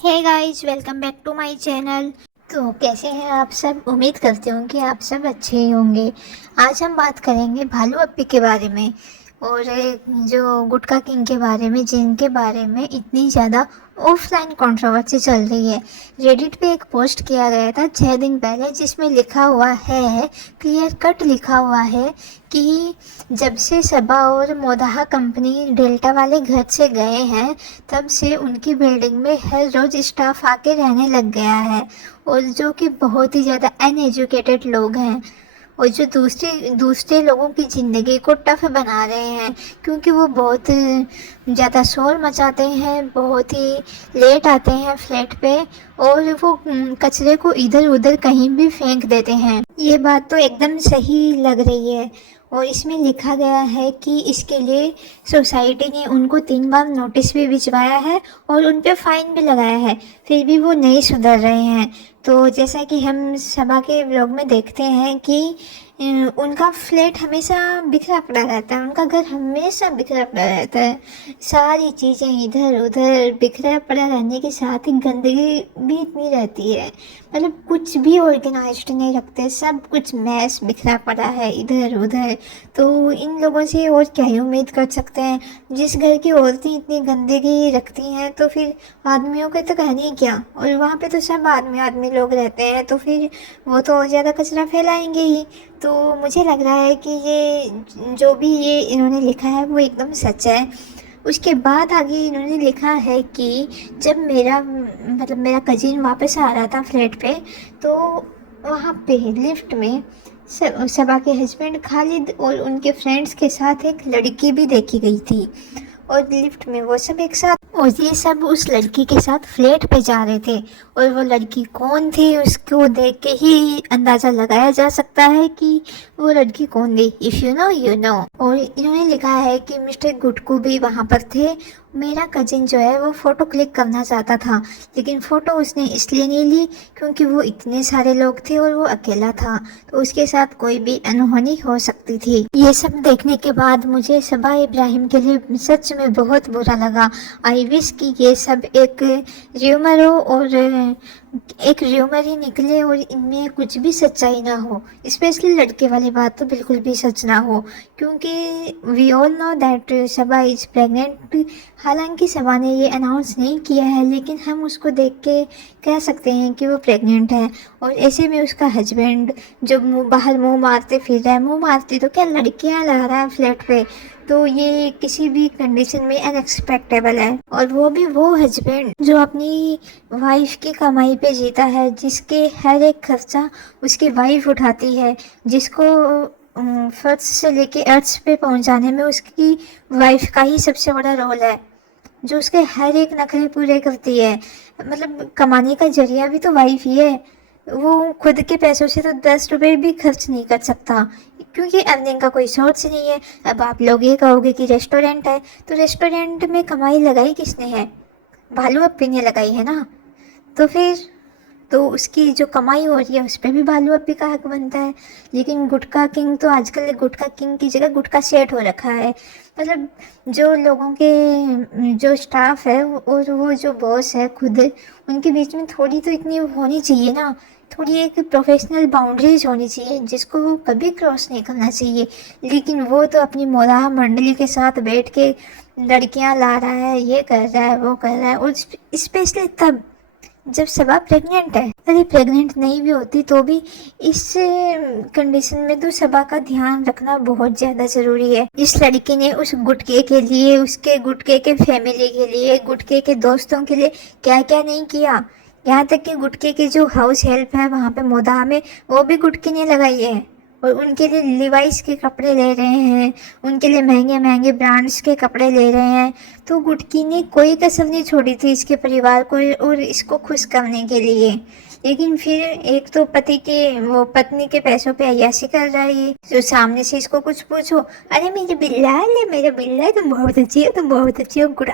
Hey guys, welcome back to my channel. तो कैसे हैं आप सब? उम्मीद करती हूँ कि आप सब अच्छे ही होंगे। आज हम बात करेंगे भालू अप्पी के बारे में और जो गुटखा किंग के बारे में, जिनके बारे में इतनी ज़्यादा ऑफलाइन कंट्रोवर्सी चल रही है। रेडिट पे एक पोस्ट किया गया था 6 दिन पहले, जिसमें लिखा हुआ है, क्लियर कट लिखा हुआ है कि जब से सबा और मोदाहा कंपनी डेल्टा वाले घर से गए हैं, तब से उनकी बिल्डिंग में हर रोज़ स्टाफ आके रहने लग गया है, और जो कि बहुत ही ज़्यादा अनएजुकेटेड लोग हैं, और जो दूसरे दूसरे लोगों की ज़िंदगी को टफ बना रहे हैं, क्योंकि वो बहुत ज़्यादा शोर मचाते हैं, बहुत ही लेट आते हैं फ्लैट पे, और वो कचरे को इधर उधर कहीं भी फेंक देते हैं। ये बात तो एकदम सही लग रही है। और इसमें लिखा गया है कि इसके लिए सोसाइटी ने उनको 3 बार नोटिस भी भिजवाया है और उन पे फाइन भी लगाया है, फिर भी वो नहीं सुधर रहे हैं। तो जैसा कि हम सभा के ब्लॉग में देखते हैं कि उनका फ्लैट हमेशा बिखरा पड़ा रहता है, उनका घर हमेशा बिखरा पड़ा रहता है, सारी चीज़ें इधर उधर बिखरा पड़ा रहने के साथ ही गंदगी भी इतनी रहती है। मतलब कुछ भी ऑर्गेनाइज्ड नहीं रखते, सब कुछ मैस बिखरा पड़ा है इधर उधर। तो इन लोगों से और क्या ही उम्मीद कर सकते हैं? जिस घर की औरतें इतनी गंदगी रखती हैं, तो फिर आदमियों के तो कहने ही क्या। और वहाँ पे तो सब आदमी आदमी लोग रहते हैं, तो फिर वो तो और ज़्यादा कचरा फैलाएंगे ही। तो मुझे लग रहा है कि ये जो भी ये इन्होंने लिखा है वो एकदम सच है। उसके बाद आगे इन्होंने लिखा है कि जब मेरा कजिन वापस आ रहा था फ्लैट पे, तो वहाँ पे लिफ्ट में सबा के हस्बैंड खालिद और उनके फ्रेंड्स के साथ एक लड़की भी देखी गई थी, और लिफ्ट में वो सब एक साथ, और ये सब उस लड़की के साथ फ्लैट पे जा रहे थे। और वो लड़की कौन थी, उसको देख के ही अंदाज़ा लगाया जा सकता है कि वो लड़की कौन थी। If you know you know. और इन्होंने लिखा है कि मिस्टर गुटकू भी वहाँ पर थे। मेरा कजिन जो है वो फ़ोटो क्लिक करना चाहता था, लेकिन फ़ोटो उसने इसलिए नहीं ली क्योंकि वो इतने सारे लोग थे और वो अकेला था, तो उसके साथ कोई भी अनहोनी हो सकती थी। ये सब देखने के बाद मुझे सबा इब्राहिम के लिए सच में बहुत बुरा लगा। आई विश कि ये सब एक र्यूमर हो, और एक र्यूमर ही निकले और इनमें कुछ भी सच्चाई ना हो। स्पेशली लड़के वाली बात तो बिल्कुल भी सच ना हो, क्योंकि we all know that Saba is pregnant. हालांकि सबा ने ये अनाउंस नहीं किया है, लेकिन हम उसको देख के कह सकते हैं कि वो प्रेग्नेंट है। और ऐसे में उसका हस्बैंड जो बाहर मुंह मारते फिर रहा है, मुंह मारती तो क्या, लड़कियां ला रहा है फ्लैट पे, तो ये किसी भी कंडीशन में अनएक्सपेक्टेबल है। और वो भी वो हस्बैंड जो अपनी वाइफ की कमाई पे जीता है, जिसके हर एक खर्चा उसकी वाइफ उठाती है, जिसको फर्स्ट से लेके अर्थ पे पहुंचाने में उसकी वाइफ का ही सबसे बड़ा रोल है, जो उसके हर एक नखरे पूरे करती है। मतलब कमाने का जरिया भी तो वाइफ ही है। वो खुद के पैसों से तो 10 रुपए भी खर्च नहीं कर सकता, क्योंकि अर्निंग का कोई सोर्स नहीं है। अब आप लोग ये कहोगे कि रेस्टोरेंट है, तो रेस्टोरेंट में कमाई लगाई किसने है? भालू अप्पी ने लगाई है ना। तो फिर तो उसकी जो कमाई हो रही है उस पर भी भालू अप्पी का हक बनता है। लेकिन गुटखा किंग तो आजकल गुटखा किंग की जगह गुटखा सेठ हो रखा है। मतलब जो लोगों के जो स्टाफ है और वो जो बॉस है खुद, उनके बीच में थोड़ी तो इतनी होनी चाहिए ना, थोड़ी एक प्रोफेशनल बाउंड्रीज होनी चाहिए, जिसको वो कभी क्रॉस नहीं करना चाहिए। लेकिन वो तो अपनी मोलाह मंडली के साथ बैठ के लड़कियां ला रहा है, ये कर रहा है, वो कर रहा है। और स्पेशली तब जब सबा प्रेग्नेंट है। अरे प्रेग्नेंट नहीं भी होती तो भी इस कंडीशन में तो सबा का ध्यान रखना बहुत ज़्यादा ज़रूरी है। इस लड़की ने उस गुटके के लिए, उसके गुटके के फैमिली के लिए, गुटके के दोस्तों के लिए क्या क्या नहीं किया। यहाँ तक कि गुटके की जो हाउस हेल्प है वहाँ पे मोदाह में, वो भी गुटके ने लगाई है, और उनके लिए लिवाइस के कपड़े ले रहे हैं, उनके लिए महंगे महंगे ब्रांड्स के कपड़े ले रहे हैं। तो गुटकी ने कोई कसर नहीं छोड़ी थी इसके परिवार को और इसको खुश करने के लिए। लेकिन फिर एक तो पत्नी के पैसों पे अय्याशी कर रहा है ये, जो सामने से इसको कुछ पूछो, अरे मेरे बिल्ला है, मेरा बिल्ला है, तुम बहुत अच्छी हो, तुम बहुत अच्छी हो, गुड।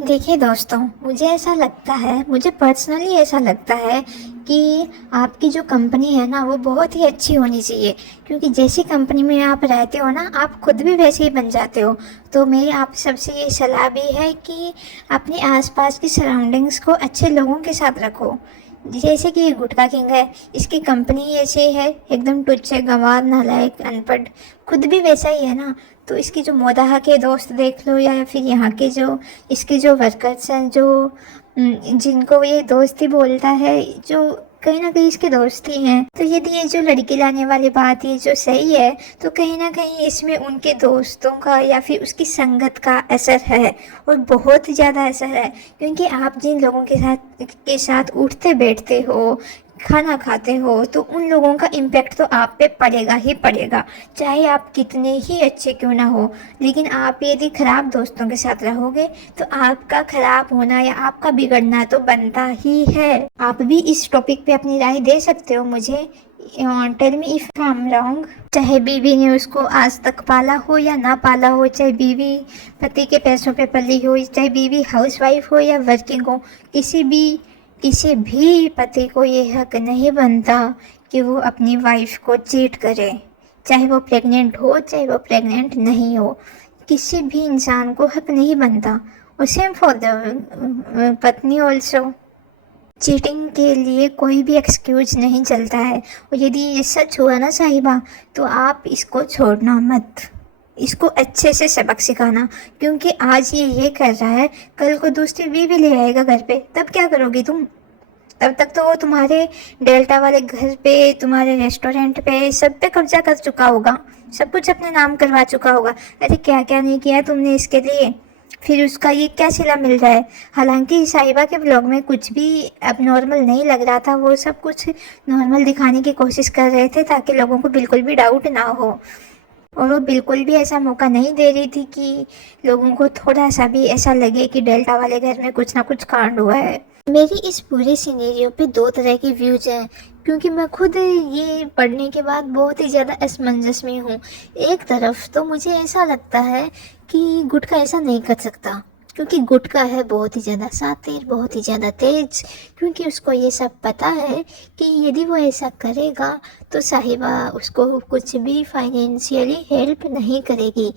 देखिए दोस्तों, मुझे ऐसा लगता है, मुझे पर्सनली ऐसा लगता है कि आपकी जो कंपनी है ना वो बहुत ही अच्छी होनी चाहिए, क्योंकि जैसी कंपनी में आप रहते हो ना आप खुद भी वैसे ही बन जाते हो। तो मेरी आप सबसे ये सलाह भी है कि अपने आसपास की सराउंडिंग्स को अच्छे लोगों के साथ रखो। जैसे कि ये गुटखा किंग है, इसकी कंपनी ऐसे है, एकदम टुच्चे, गंवार, नालायक, अनपढ़, खुद भी वैसा ही है ना। तो इसकी जो मोदाहा के दोस्त देख लो, या फिर यहाँ के जो इसके जो वर्कर्स हैं, जो जिनको ये दोस्ती बोलता है, जो कहीं ना कहीं इसके दोस्त ही हैं। तो यदि ये जो लड़की लाने वाली बात ये जो सही है, तो कहीं ना कहीं इसमें उनके दोस्तों का या फिर उसकी संगत का असर है, और बहुत ज़्यादा असर है। क्योंकि आप जिन लोगों के साथ उठते बैठते हो, खाना खाते हो, तो उन लोगों का इम्पैक्ट तो आप पे पड़ेगा ही पड़ेगा, चाहे आप कितने ही अच्छे क्यों ना हो। लेकिन आप यदि खराब दोस्तों के साथ रहोगे तो आपका खराब होना या आपका बिगड़ना तो बनता ही है। आप भी इस टॉपिक पे अपनी राय दे सकते हो मुझे। Tell me if I am wrong. चाहे बीवी ने उसको आज तक पाला हो या ना पाला हो, चाहे बीवी पति के पैसों पे पली हो, चाहे बीवी हाउसवाइफ हो या वर्किंग हो, किसी भी पति को ये हक नहीं बनता कि वो अपनी वाइफ को चीट करे, चाहे वो प्रेग्नेंट हो चाहे वो प्रेग्नेंट नहीं हो। किसी भी इंसान को हक नहीं बनता। और सेम फॉर द पत्नी ऑल्सो। चीटिंग के लिए कोई भी एक्सक्यूज नहीं चलता है। और यदि ये सच हुआ ना साहिबा, तो आप इसको छोड़ना मत, इसको अच्छे से सबक सिखाना। क्योंकि आज ये कर रहा है, कल को दूसरी बीवी ले आएगा घर पे, तब क्या करोगी तुम? तब तक तो वो तुम्हारे डेल्टा वाले घर पे, तुम्हारे रेस्टोरेंट पे, सब पे कब्जा कर चुका होगा, सब कुछ अपने नाम करवा चुका होगा। अरे क्या क्या नहीं किया तुमने इसके लिए, फिर उसका ये क्या सिला मिल रहा है। हालांकि साहिबा के ब्लॉग में कुछ भी अब नॉर्मल नहीं लग रहा था, वो सब कुछ नॉर्मल दिखाने की कोशिश कर रहे थे ताकि लोगों को बिल्कुल भी डाउट ना हो। और वो बिल्कुल भी ऐसा मौका नहीं दे रही थी कि लोगों को थोड़ा सा भी ऐसा लगे कि डेल्टा वाले घर में कुछ ना कुछ कांड हुआ है। मेरी इस पूरे सिनेरियो पे दो तरह के व्यूज हैं, क्योंकि मैं खुद ये पढ़ने के बाद बहुत ही ज़्यादा असमंजस में हूँ। एक तरफ तो मुझे ऐसा लगता है कि गुटखा ऐसा नहीं कर सकता, क्योंकि गुटखा है बहुत ही ज़्यादा शातिर, बहुत ही ज़्यादा तेज, क्योंकि उसको ये सब पता है कि यदि वो ऐसा करेगा तो साहिबा उसको कुछ भी फाइनेंशियली हेल्प नहीं करेगी।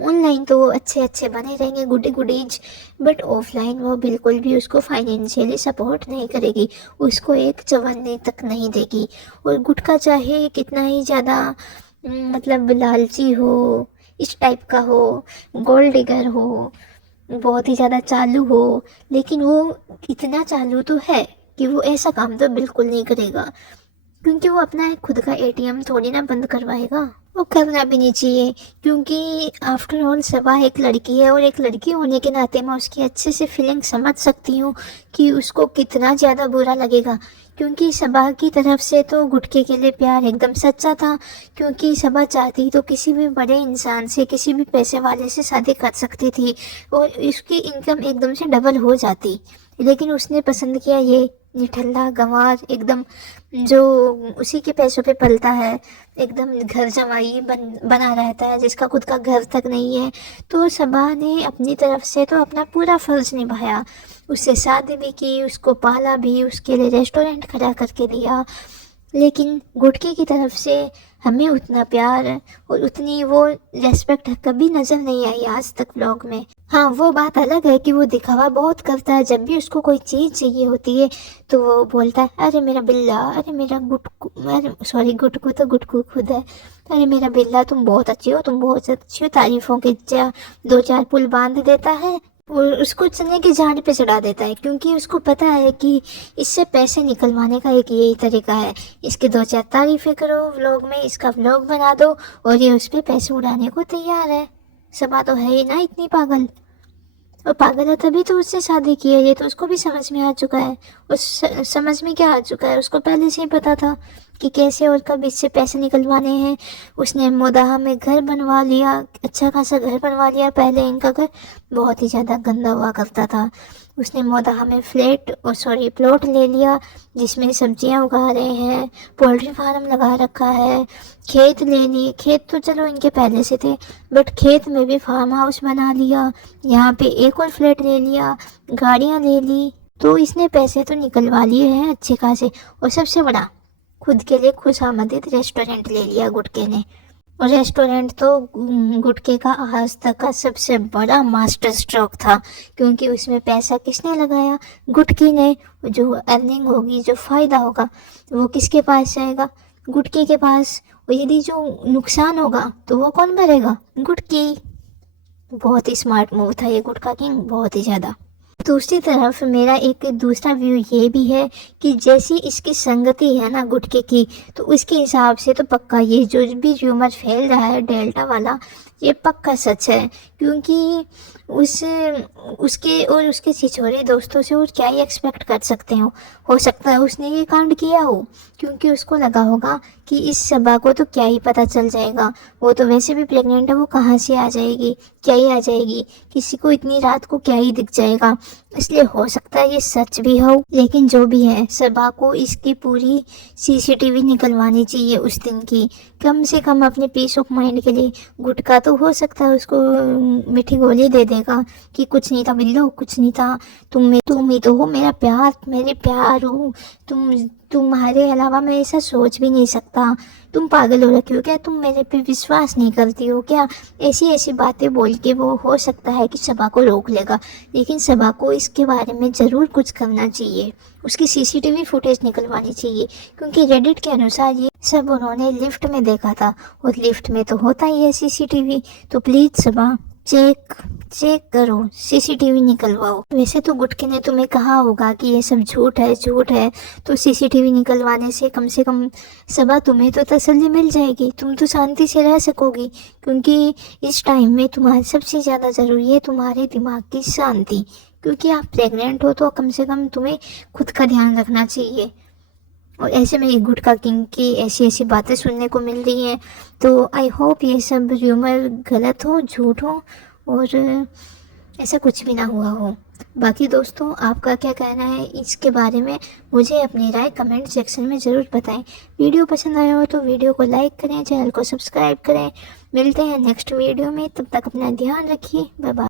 ऑनलाइन तो वो अच्छे बने रहेंगे, गुडी गुडीज, बट ऑफलाइन वो बिल्कुल भी उसको फाइनेंशियली सपोर्ट नहीं करेगी, उसको एक चवन्नी तक नहीं देगी। और गुटखा चाहे कितना ही ज़्यादा मतलब लालची हो, इस टाइप का हो, गोल्ड डिगर हो, बहुत ही ज़्यादा चालू हो, लेकिन वो इतना चालू तो है कि वो ऐसा काम तो बिल्कुल नहीं करेगा, क्योंकि वो अपना एक खुद का एटीएम थोड़ी ना बंद करवाएगा। वो करना भी नहीं चाहिए, क्योंकि आफ्टर ऑल सबा एक लड़की है, और एक लड़की होने के नाते मैं उसकी अच्छे से फीलिंग समझ सकती हूँ कि उसको कितना ज़्यादा बुरा लगेगा। क्योंकि सबा की तरफ से तो गुटके के लिए प्यार एकदम सच्चा था, क्योंकि सबा चाहती तो किसी भी बड़े इंसान से, किसी भी पैसे वाले से शादी कर सकती थी और उसकी इनकम एकदम से डबल हो जाती। लेकिन उसने पसंद किया ये निठल्ला गंवार, एकदम जो उसी के पैसों पे पलता है, एकदम घर जमाई बना रहता है, जिसका खुद का घर तक नहीं है। तो सबा ने अपनी तरफ से तो अपना पूरा फर्ज निभाया, उससे शादी भी की, उसको पाला भी, उसके लिए रेस्टोरेंट खड़ा करके दिया। लेकिन गुटके की तरफ से हमें उतना प्यार और उतनी वो रेस्पेक्ट कभी नज़र नहीं आई आज तक व्लॉग में। हाँ, वो बात अलग है कि वो दिखावा बहुत करता है। जब भी उसको कोई चीज़ चाहिए होती है तो वो बोलता है, अरे मेरा बिल्ला, अरे मेरा गुटकू, अरे सॉरी गुटकू तो गुटकू खुद है, अरे मेरा बिल्ला तुम बहुत अच्छी हो, तुम बहुत अच्छी हो, तारीफ़ों के 2-4 पुल बांध देता है और उसको चने के झाड़ पे चढ़ा देता है, क्योंकि उसको पता है कि इससे पैसे निकलवाने का एक यही तरीका है, इसके 2-4 तारीफ़ें करो व्लॉग में, इसका व्लॉग बना दो और ये उस पर पैसे उड़ाने को तैयार है। सबा तो है ही ना इतनी पागल, और पागल है तभी तो उससे शादी की है। ये तो उसको भी समझ में आ चुका है। उस समझ में क्या आ चुका है, उसको पहले से ही पता था कि कैसे और कब इससे पैसे निकलवाने हैं। उसने मोदाहा में घर बनवा लिया, अच्छा खासा घर बनवा लिया। पहले इनका घर बहुत ही ज़्यादा गंदा हुआ करता था। उसने मोदाहा में प्लॉट ले लिया जिसमें सब्जियां उगा रहे हैं, पोल्ट्री फार्म लगा रखा है, खेत ले लिए। खेत तो चलो इनके पहले से थे, बट खेत में भी फार्म हाउस बना लिया। यहाँ पे एक और फ्लैट ले लिया, गाड़ियाँ ले ली। तो इसने पैसे तो निकलवा लिए हैं अच्छे खासे, और सबसे बड़ा खुद के लिए खुशामदीद रेस्टोरेंट ले लिया गुटके ने। और रेस्टोरेंट तो गुटके का आज तक का सबसे बड़ा मास्टर स्ट्रोक था, क्योंकि उसमें पैसा किसने लगाया? गुटकी ने। जो अर्निंग होगी, जो फ़ायदा होगा, वो किसके पास जाएगा? गुटकी के पास। और यदि जो नुकसान होगा तो वो कौन भरेगा? गुटकी। बहुत ही स्मार्ट मूव था ये गुटका किंग, बहुत ही ज़्यादा। दूसरी तरफ मेरा एक दूसरा व्यू ये भी है कि जैसी इसकी संगति है ना गुटके की, तो उसके हिसाब से तो पक्का ये जो भी र्यूमर फैल रहा है डेल्टा वाला, ये पक्का सच है। क्योंकि उसके और उसके छिछोरे दोस्तों से और क्या ही एक्सपेक्ट कर सकते हो सकता है उसने ये कांड किया हो, क्योंकि उसको लगा होगा कि इस सबा को तो क्या ही पता चल जाएगा, वो तो वैसे भी प्रेग्नेंट है, वो कहाँ से आ जाएगी, क्या ही आ जाएगी, किसी को इतनी रात को क्या ही दिख जाएगा। इसलिए हो सकता है ये सच भी हो, लेकिन जो भी है सबा को इसकी पूरी सीसीटीवी निकलवानी चाहिए उस दिन की, कम से कम अपने पीस ऑफ माइंड के लिए। गुटका तो हो सकता है उसको मीठी गोली दे देगा कि कुछ नहीं था बिल्लो, कुछ नहीं था, तुम ही तो हो मेरा प्यार, मेरे प्यार हो, तुम्हारे अलावा मैं ऐसा सोच भी नहीं सकता, तुम पागल हो रखे हो क्या, तुम मेरे पे विश्वास नहीं करती हो क्या, ऐसी ऐसी बातें बोल के वो हो सकता है कि सबा को रोक लेगा। लेकिन सबा को इसके बारे में ज़रूर कुछ करना चाहिए, उसकी सीसीटीवी फुटेज निकलवानी चाहिए, क्योंकि रेडिट के अनुसार ये सब उन्होंने लिफ्ट में देखा था, और लिफ्ट में तो होता ही है सीसीटीवी। तो प्लीज़ सबा चेक करो, सीसीटीवी निकलवाओ। वैसे तो गुटके ने तुम्हें कहा होगा कि ये सब झूठ है, तो सीसीटीवी निकलवाने से कम सबा तुम्हें तो तसल्ली मिल जाएगी, तुम तो शांति से रह सकोगी। क्योंकि इस टाइम में तुम्हारे सबसे ज़्यादा ज़रूरी है तुम्हारे दिमाग की शांति, क्योंकि आप प्रेग्नेंट हो तो कम से कम तुम्हें खुद का ध्यान रखना चाहिए। और ऐसे में ये गुटका किंग की ऐसी बातें सुनने को मिल रही हैं, तो आई होप ये सब र्यूमर गलत हो, झूठ हो, और ऐसा कुछ भी ना हुआ हो। बाकी दोस्तों, आपका क्या कहना है इसके बारे में? मुझे अपनी राय कमेंट सेक्शन में ज़रूर बताएं। वीडियो पसंद आया हो तो वीडियो को लाइक करें, चैनल को सब्सक्राइब करें। मिलते हैं नेक्स्ट वीडियो में, तब तक अपना ध्यान रखिए, बाय बाय।